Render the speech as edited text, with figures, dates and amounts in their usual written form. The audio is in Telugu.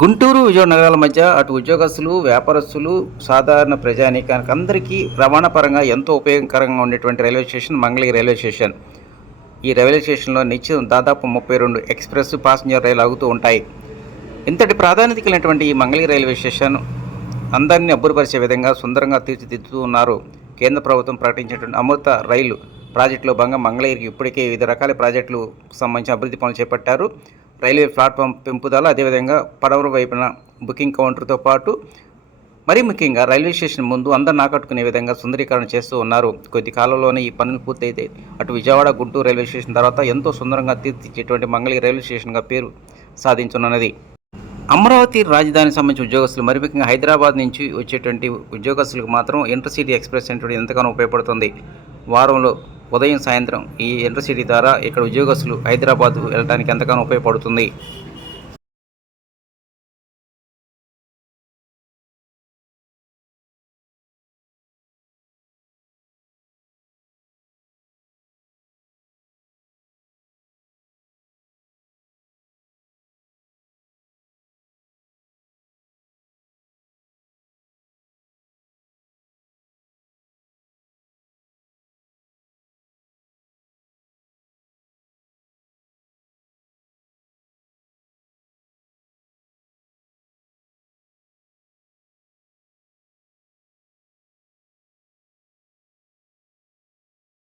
గుంటూరు, విజయవాడ నగరాల మధ్య అటు ఉద్యోగస్తులు, వ్యాపారస్తులు, సాధారణ ప్రజానీకానికి అందరికీ రవాణా పరంగా ఎంతో ఉపయోగకరంగా ఉండేటువంటి railway station Mangalagiri railway station. ఈ రైల్వే స్టేషన్‌లో నిత్యం దాదాపు 32 ఎక్స్‌ప్రెస్, పాసింజర్ రైలు ఆగుతూ ఉంటాయి. ఇంతటి ప్రాధాన్యత కలిగినటువంటి ఈ మంగళగిరి రైల్వే స్టేషన్ అందరినీ అబ్బురపరిచే విధంగా సుందరంగా తీర్చిదిద్దుతూ ఉన్నారు. కేంద్ర ప్రభుత్వం ప్రకటించినటువంటి అమృత రైలు ప్రాజెక్టులో భాగంగా మంగళగిరికి ఇప్పటికే వివిధ రకాల ప్రాజెక్టులకు సంబంధించిన అభివృద్ధి పనులు చేపట్టారు. రైల్వే ప్లాట్ఫామ్ పెంపుదల, అదేవిధంగా పడమర వైపున బుకింగ్ కౌంటర్తో పాటు మరీ ముఖ్యంగా రైల్వే స్టేషన్ ముందు అందరిని ఆకట్టుకునే విధంగా సుందరీకరణ చేస్తూ ఉన్నారు. కొద్ది కాలంలోనే ఈ పనులు పూర్తయితే అటు విజయవాడ, గుంటూరు రైల్వే స్టేషన్ తర్వాత ఎంతో సుందరంగా తీర్చిదిద్దేటువంటి మంగళగిరి రైల్వే స్టేషన్గా పేరు సాధించనున్నది. అమరావతి రాజధానికి సంబంధించిన ఉద్యోగస్తులు, మరి ముఖ్యంగా హైదరాబాద్ నుంచి వచ్చేటువంటి ఉద్యోగస్తులకు మాత్రం ఇంటర్సిటీ ఎక్స్ప్రెస్ అనేటువంటి ఎంతగానో ఉపయోగపడుతుంది. వారంలో ఉదయం, సాయంత్రం ఈ ఇంటర్సిటీ ద్వారా ఇక్కడ ఉద్యోగస్తులు హైదరాబాద్ వెళ్ళడానికి ఎంతగానో ఉపయోగపడుతుంది.